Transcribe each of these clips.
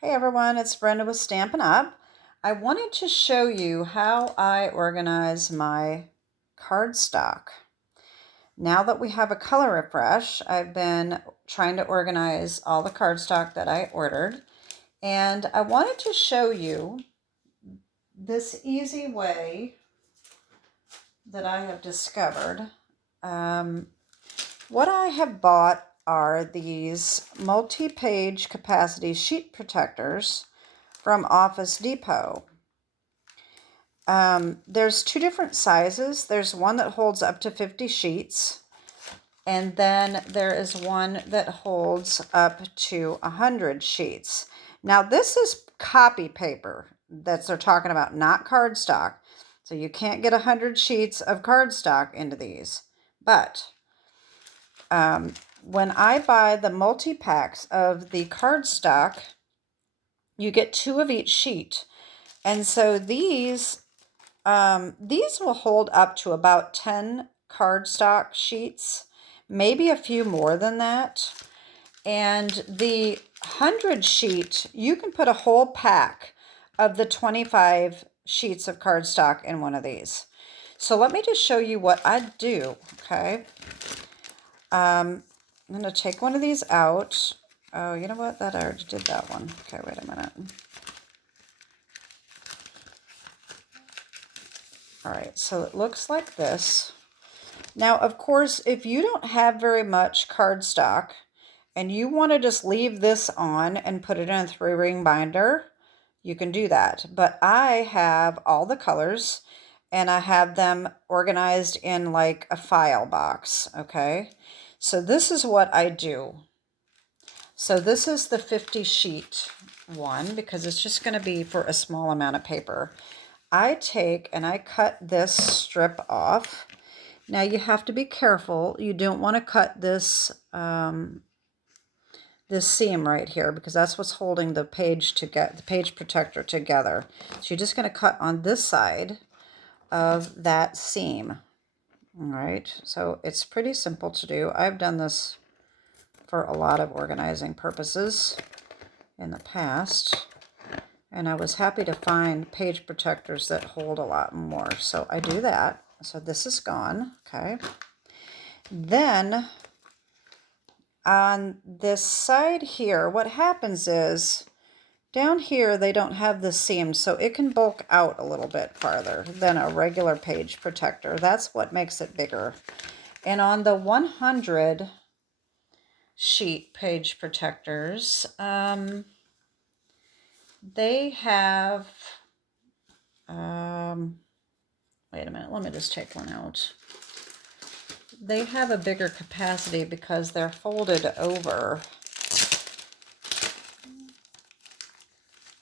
Hey everyone, it's Brenda with Stampin' Up. I wanted to show you how I organize my cardstock. Now that we have a color refresh, I've been trying to organize all the cardstock that I ordered, and I wanted to show you this easy way that I have discovered. What I have bought are these multi-page capacity sheet protectors from Office Depot. There's two different sizes. There's one that holds up to 50 sheets, and then there is one that holds up to 100 sheets. Now, this is copy paper that they're talking about, not cardstock. So you can't get 100 sheets of cardstock into these. But when I buy the multi-packs of the cardstock, you get 2 of each sheet. And so these will hold up to about 10 cardstock sheets, maybe a few more than that. And the 100 sheet, you can put a whole pack of the 25 sheets of cardstock in one of these. So let me just show you what I do, okay? I'm going to take one of these out. Oh, you know what? I already did that one. Okay, wait a minute. All right, so it looks like this. Now, of course, if you don't have very much cardstock and you want to just leave this on and put it in a 3-ring binder, you can do that. But I have all the colors and I have them organized in like a file box, okay? So this is what I do. So this is the 50 sheet one because it's just going to be for a small amount of paper. I take and I cut this strip off. Now you have to be careful. You don't want to cut this this seam right here because that's what's holding the page the page protector together. So you're just going to cut on this side of that seam. All right. So it's pretty simple to do. I've done this for a lot of organizing purposes in the past. And I was happy to find page protectors that hold a lot more. So I do that. So this is gone, okay? Then on this side here, what happens is down here they don't have the seam, so it can bulk out a little bit farther than a regular page protector. That's what makes it bigger. And on the 100 sheet page protectors, they have, wait a minute, let me just take one out. They have a bigger capacity because they're folded over.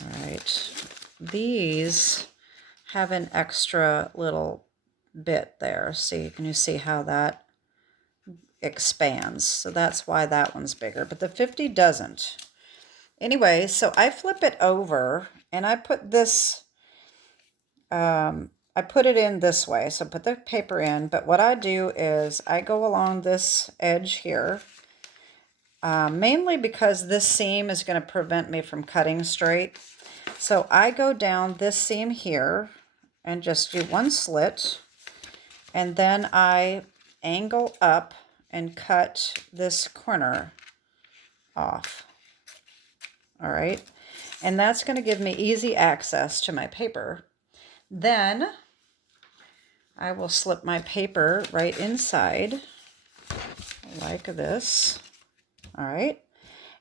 All right, these have an extra little bit there. See, can you see how that expands? So that's why that one's bigger, but the 50 doesn't. Anyway, so I flip it over and I put this, I put it in this way. So put the paper in, but what I do is I go along this edge here, mainly because this seam is going to prevent me from cutting straight. So I go down this seam here and just do one slit, and then I angle up and cut this corner off. All right, and that's going to give me easy access to my paper. Then I will slip my paper right inside like this. All right,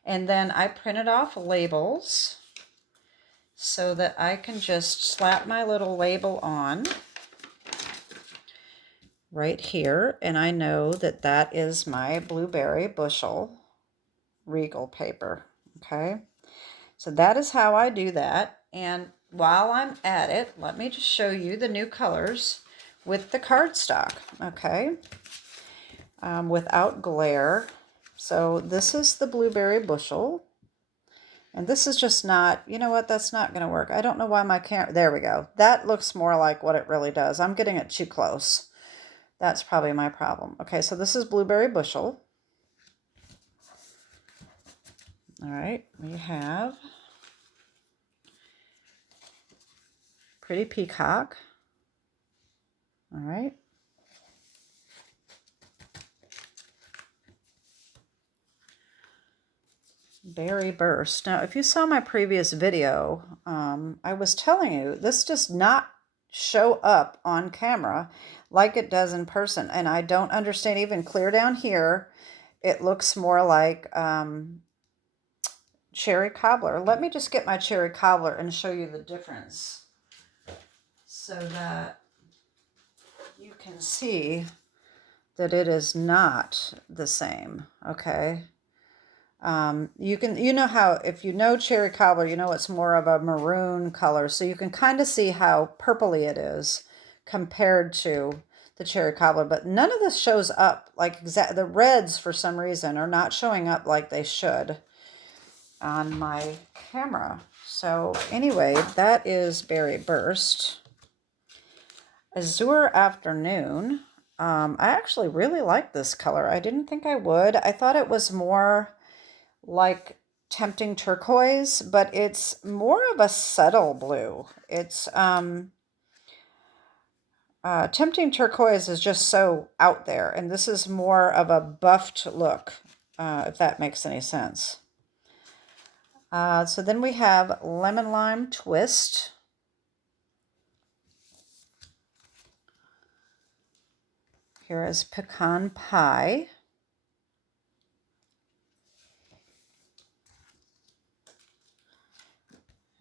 and then I printed off labels so that I can just slap my little label on right here, and I know that that is my blueberry bushel regal paper. Okay, so that is how I do that. And while I'm at it, let me just show you the new colors with the cardstock, okay, without glare. So this is the blueberry bushel, and this is just not, you know what, that's not going to work. I don't know why my camera, there we go. That looks more like what it really does. I'm getting it too close. That's probably my problem. Okay, so this is blueberry bushel. All right, we have Pretty peacock. All right. Berry burst. Now, if you saw my previous video, I was telling you this does not show up on camera like it does in person. And I don't understand, even clear down here, it looks more like cherry cobbler. Let me just get my cherry cobbler and show you the difference so that you can see that it is not the same. Okay. You know how, if you know cherry cobbler, you know it's more of a maroon color. So you can kind of see how purpley it is compared to the cherry cobbler. But none of this shows up like the reds for some reason are not showing up like they should on my camera. So anyway, that is Berry Burst. Azure Afternoon. I actually really like this color. I didn't think I would. I thought it was more like Tempting Turquoise, but it's more of a subtle blue. It's Tempting Turquoise is just so out there, and this is more of a buffed look, if that makes any sense. So then we have Lemon Lime Twist. Here is Pecan Pie.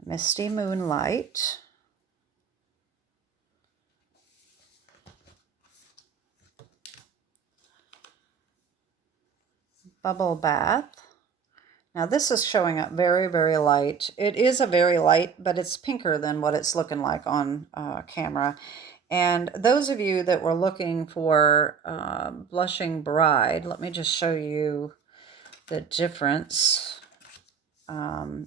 Misty Moonlight. Bubble Bath. Now this is showing up very, very light. It is a very light, but it's pinker than what it's looking like on camera. And those of you that were looking for Blushing Bride, let me just show you the difference.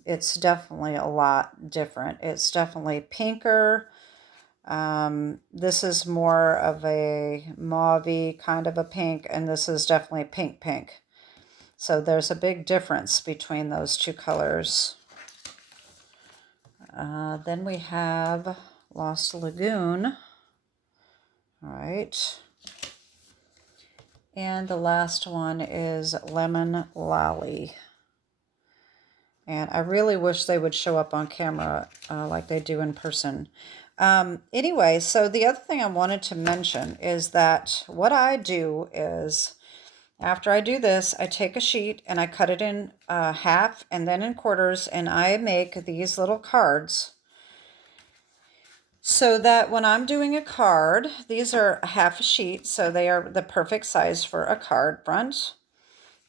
It's definitely a lot different. It's definitely pinker. This is more of a mauve-y kind of a pink, and this is definitely pink pink. So there's a big difference between those two colors. Then we have Lost Lagoon. All right. And the last one is Lemon Lolly. And I really wish they would show up on camera like they do in person. Anyway, so the other thing I wanted to mention is that what I do is, after I do this, I take a sheet and I cut it in half and then in quarters, and I make these little cards so that when I'm doing a card, these are half a sheet, so they are the perfect size for a card front.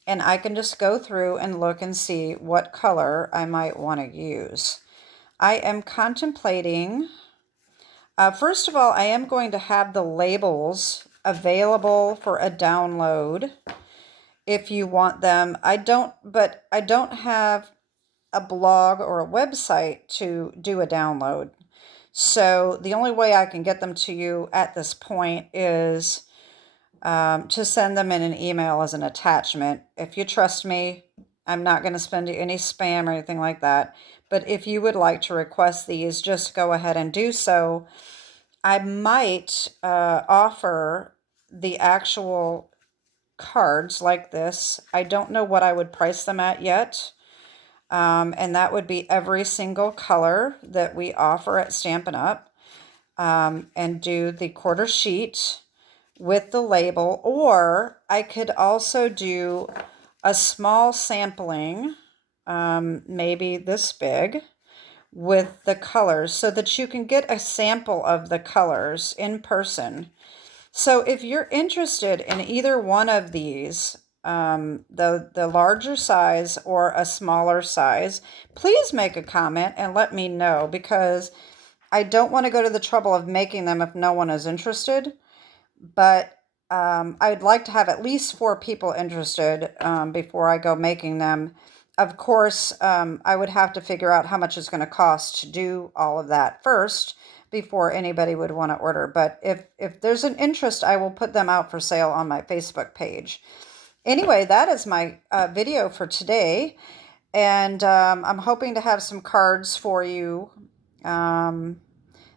And I can just go through and look and see what color I might want to use. I am contemplating, first of all, I am going to have the labels available for a download if you want them. But I don't have a blog or a website to do a download. So the only way I can get them to you at this point is to send them in an email as an attachment. If you trust me, I'm not going to spend any spam or anything like that. But if you would like to request these, just go ahead and do so. I might offer the actual cards like this. I don't know what I would price them at yet. And that would be every single color that we offer at Stampin' Up. And do the quarter sheet with the label, or I could also do a small sampling, maybe this big, with the colors so that you can get a sample of the colors in person. So if you're interested in either one of these, the larger size or a smaller size, please make a comment and let me know, because I don't want to go to the trouble of making them if no one is interested. But I'd like to have at least 4 people interested before I go making them. Of course, I would have to figure out how much it's going to cost to do all of that first before anybody would want to order. But if there's an interest, I will put them out for sale on my Facebook page. Anyway, that is my video for today. And I'm hoping to have some cards for you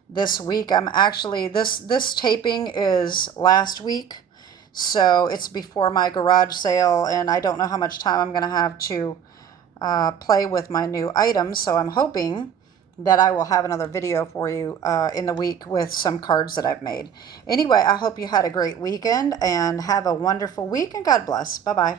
this week. I'm actually, this taping is last week, so it's before my garage sale, and I don't know how much time I'm going to have to play with my new items. So I'm hoping that I will have another video for you in the week with some cards that I've made. Anyway, I hope you had a great weekend and have a wonderful week, and God bless. Bye-bye.